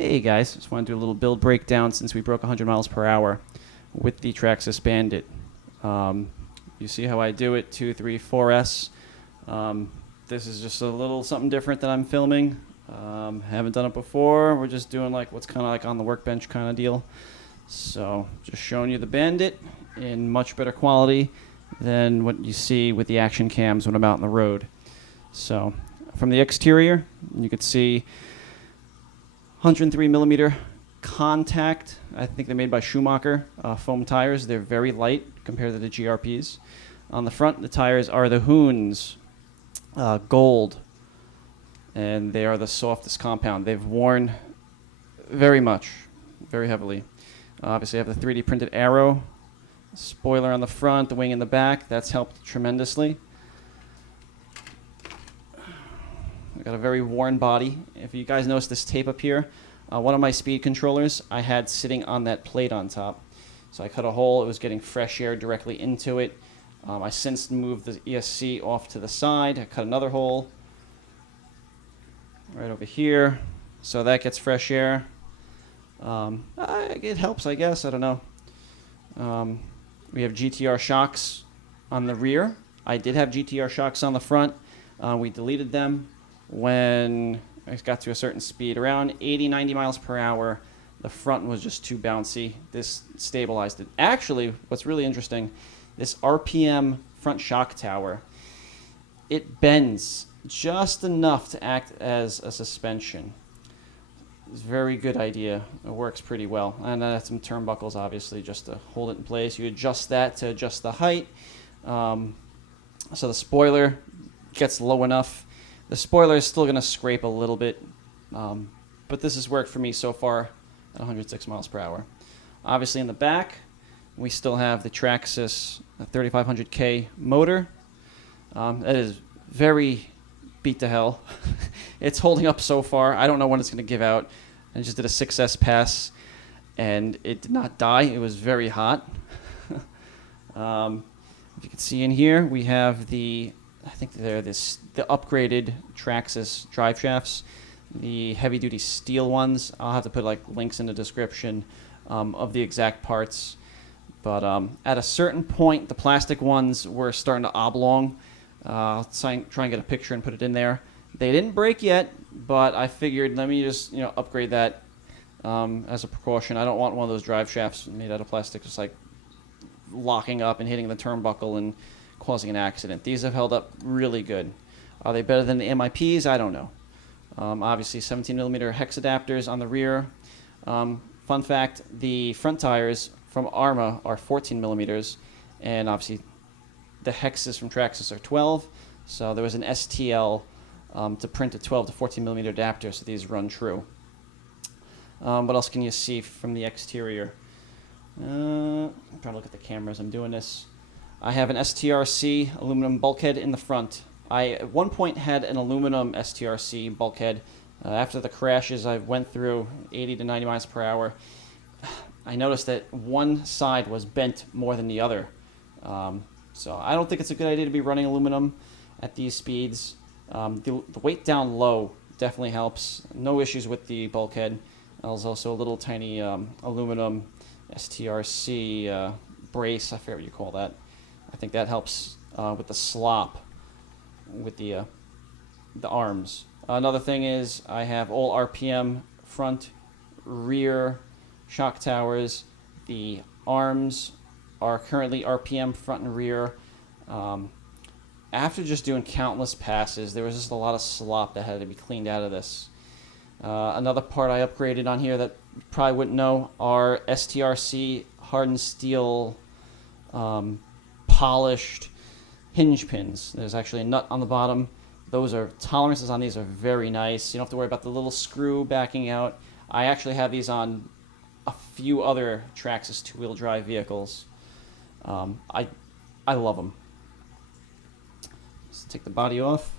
Hey guys, just want to do a little build breakdown since we broke 100 miles per hour with the Traxxas Bandit. You see how I do it, 2, 3, 4S. This is just a little something different that I'm filming. Haven't done it before. We're just doing like what's kind of like on the workbench kind of deal. So just showing you the Bandit in much better quality than what you see with the action cams when I'm out on the road. So from the exterior, you can see 103 millimeter contact. I think they're made by Schumacher foam tires. They're very light compared to the GRPs. On the front, the tires are the Hoons gold, and they are the softest compound. They've worn very much, very heavily. Obviously, I have the 3D printed arrow, spoiler on the front, the wing in the back. That's helped tremendously. I got a very worn body. If you guys notice this tape up here, one of my speed controllers I had sitting on that plate on top. So I cut a hole. It was getting fresh air directly into it. I since moved the ESC off to the side. I cut another hole right over here, so that gets fresh air. It helps, I guess. I don't know. We have GTR shocks on the rear. I did have GTR shocks on the front. We deleted them when I got to a certain speed. Around 80, 90 miles per hour, the front was just too bouncy. This stabilized it. Actually, what's really interesting, this RPM front shock tower, it bends just enough to act as a suspension. It's a very good idea. It works pretty well. And then some turnbuckles, obviously, just to hold it in place. You adjust that to adjust the height. So the spoiler gets low enough. The spoiler is still going to scrape a little bit, but this has worked for me so far at 106 miles per hour. Obviously, in the back, we still have the Traxxas 3500K motor. That is very beat to hell. It's holding up so far. I don't know when it's going to give out. I just did a 6S pass, and it did not die. It was very hot. If you can see in here, we have the upgraded Traxxas drive shafts, the heavy-duty steel ones. I'll have to put like links in the description of the exact parts. But at a certain point, the plastic ones were starting to oblong. I'll try and get a picture and put it in there. They didn't break yet, but I figured let me just upgrade that as a precaution. I don't want one of those drive shafts made out of plastic just like locking up and hitting the turnbuckle and causing an accident. These have held up really good. Are they better than the MIPs? I don't know. Obviously 17 millimeter hex adapters on the rear. Fun fact, the front tires from ARRMA are 14 millimeters, and obviously the hexes from Traxxas are 12. So there was an STL to print a 12 to 14 millimeter adapter, so these run true. What else can you see from the exterior? I'm trying to look at the cameras. I'm doing this. I have an STRC aluminum bulkhead in the front. I at one point had an aluminum STRC bulkhead. After the crashes I went through 80 to 90 miles per hour, I noticed that one side was bent more than the other. So I don't think it's a good idea to be running aluminum at these speeds. The weight down low definitely helps. No issues with the bulkhead. There's also a little tiny aluminum STRC brace. I forget what you call that. I think that helps with the slop with the arms. Another thing is I have all RPM front, rear shock towers. The arms are currently RPM front and rear. After just doing countless passes, there was just a lot of slop that had to be cleaned out of this. Another part I upgraded on here that you probably wouldn't know are STRC hardened steel polished hinge pins. There's actually a nut on the bottom. Those are tolerances on these are very nice. You don't have to worry about the little screw backing out. I actually have these on a few other Traxxas two-wheel drive vehicles. I love them. Let's take the body off.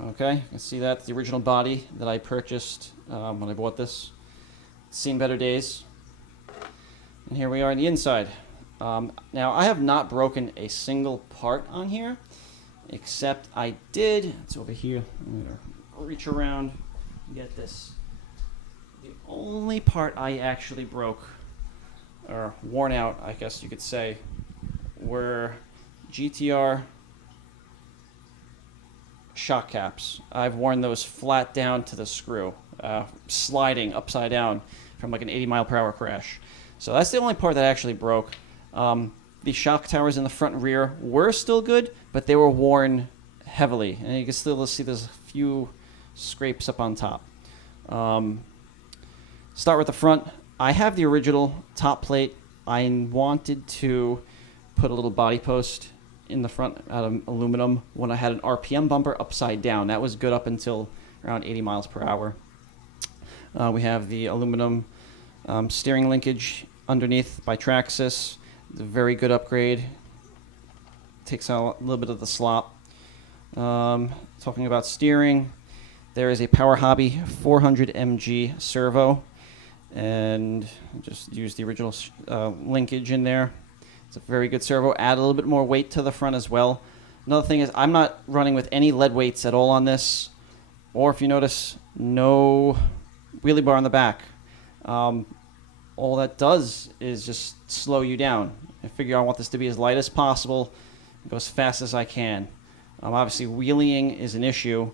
Okay, you can see that's the original body that I purchased when I bought this. It's seen better days. And here we are on the inside. Now, I have not broken a single part on here, except I did, it's over here, reach around, get this. The only part I actually broke, or worn out, I guess you could say, were GTR shock caps. I've worn those flat down to the screw, sliding upside down from like an 80-mile-per-hour crash. So that's the only part that actually broke. The shock towers in the front and rear were still good, but they were worn heavily, and you can still see there's a few scrapes up on top. Start with the front. I have the original top plate. I wanted to put a little body post in the front out of aluminum when I had an RPM bumper upside down. That was good up until around 80 miles per hour. We have the aluminum steering linkage underneath by Traxxas. It's a very good upgrade. Takes out a little bit of the slop. Talking about steering, there is a Power Hobby 400 mg servo, and just use the original linkage in there. It's a very good servo. Add a little bit more weight to the front as well. Another thing is I'm not running with any lead weights at all on this, or if you notice, no wheelie bar on the back. All that does is just slow you down. I figure I want this to be as light as possible, go as fast as I can. Obviously, wheeling is an issue,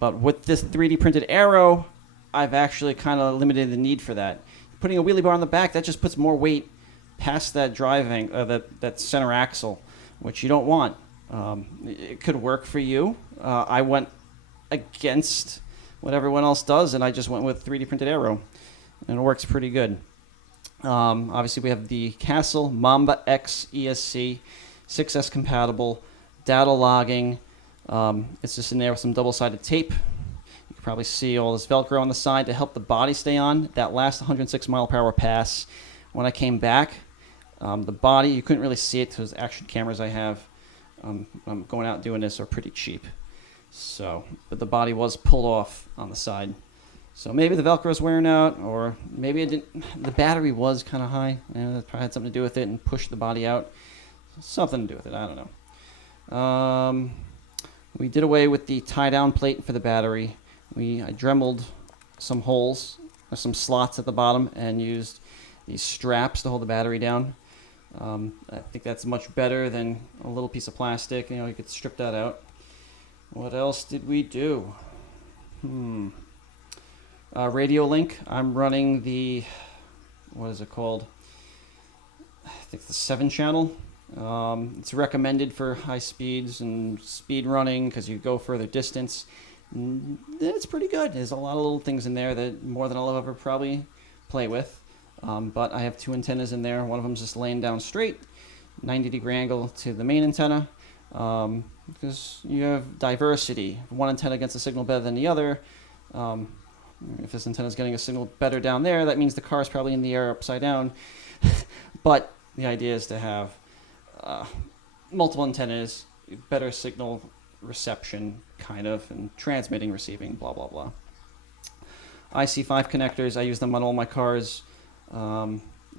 but with this 3D printed aero, I've actually kind of limited the need for that. Putting a wheelie bar on the back, that just puts more weight past that driving, that center axle, which you don't want. It could work for you. I went against what everyone else does, and I just went with 3D printed aero, and it works pretty good. Obviously, we have the Castle Mamba X ESC, 6S compatible, data logging. It's just in there with some double-sided tape. You can probably see all this Velcro on the side to help the body stay on. That last 106-mile-per-hour pass, when I came back, the body, you couldn't really see it because the action cameras I have, I'm going out doing this, are pretty cheap. So, but the body was pulled off on the side. So maybe the Velcro is wearing out, or maybe it didn't. The battery was kind of high. That probably had something to do with it and pushed the body out. Something to do with it. I don't know. We did away with the tie-down plate for the battery. I dremeled some holes, or some slots at the bottom, and used these straps to hold the battery down. I think that's much better than a little piece of plastic. You could strip that out. What else did we do? Radiolink. I'm running the, what is it called? I think the 7-channel. It's recommended for high speeds and speed running because you go further distance. It's pretty good. There's a lot of little things in there that more than I'll ever probably play with. But I have 2 antennas in there. One of them's just laying down straight, 90-degree angle to the main antenna. Because you have diversity. One antenna gets a signal better than the other. If this antenna is getting a signal better down there, that means the car is probably in the air upside down. But the idea is to have multiple antennas, better signal reception, kind of, and transmitting, receiving, blah, blah, blah. IC5 connectors, I use them on all my cars.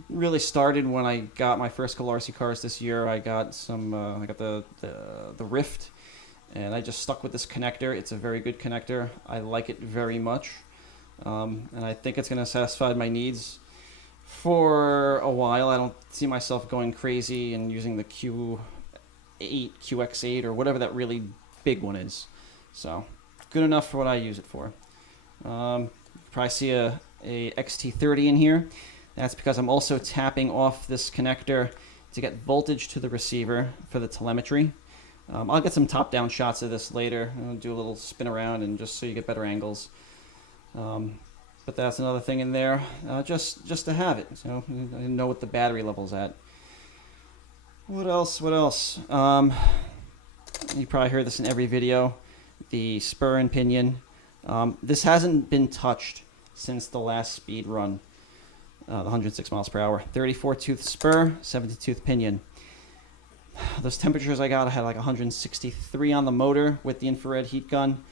Really started when I got my first couple RC cars this year. I got some, I got the Rift, and I just stuck with this connector. It's a very good connector. I like it very much, and I think it's going to satisfy my needs for a while. I don't see myself going crazy and using the Q8, QX8, or whatever that really big one is. So, good enough for what I use it for. You can probably see a XT30 in here. That's because I'm also tapping off this connector to get voltage to the receiver for the telemetry. I'll get some top-down shots of this later. I'll do a little spin around and just so you get better angles. But that's another thing in there, just to have it. So I know what the battery level's at. What else? What else? You probably heard this in every video. The spur and pinion. This hasn't been touched since the last speed run. The 106 miles per hour. 34-tooth spur, 70-tooth pinion. Those temperatures I got, I had like 163 on the motor with the infrared heat gun.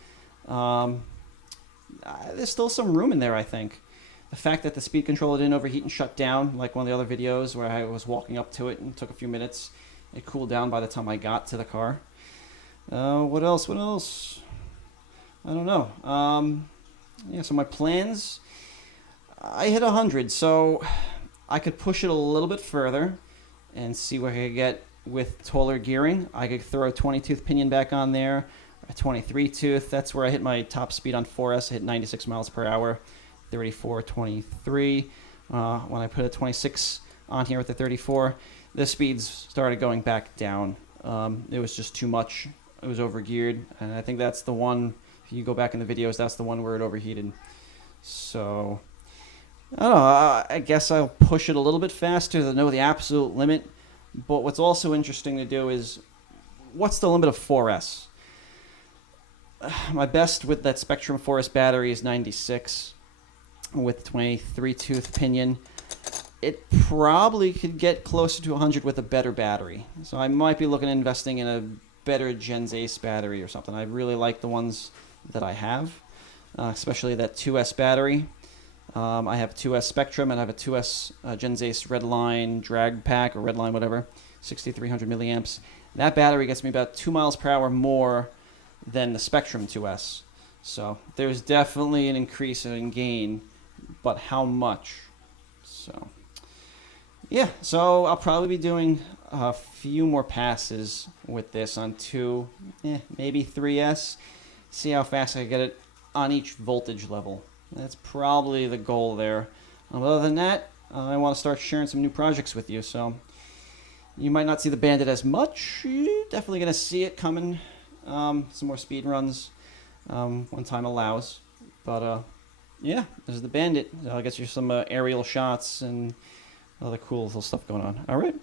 There's still some room in there, I think. The fact that the speed controller didn't overheat and shut down, like one of the other videos where I was walking up to it and it took a few minutes. It cooled down by the time I got to the car. What else? What else? I don't know. Yeah, so my plans, I hit 100, so I could push it a little bit further and see what I could get with taller gearing. I could throw a 20-tooth pinion back on there, a 23-tooth. That's where I hit my top speed on 4S. I hit 96 miles per hour, 34, 23. When I put a 26 on here with the 34, the speeds started going back down. It was just too much. It was overgeared, and I think that's the one, if you go back in the videos, that's the one where it overheated. So, I don't know, I guess I'll push it a little bit faster to know the absolute limit. But what's also interesting to do is, what's the limit of 4S? My best with that Spectrum 4S battery is 96 with 23-tooth pinion. It probably could get closer to 100 with a better battery. So I might be looking at investing in a better Gens Ace battery or something. I really like the ones that I have, especially that 2S battery. I have 2S Spectrum and I have a 2S Gens Ace Redline drag pack, or Redline whatever, 6300 milliamps. That battery gets me about 2 miles per hour more than the Spectrum 2S. So there's definitely an increase in gain, but how much? So yeah, so I'll probably be doing a few more passes with this on 2, maybe 3S. See how fast I get it on each voltage level. That's probably the goal there. Other than that, I want to start sharing some new projects with you. So you might not see the Bandit as much. You're definitely going to see it coming. Some more speed runs when time allows. But yeah, this is the Bandit. I'll get you some aerial shots and other cool little stuff going on. All right.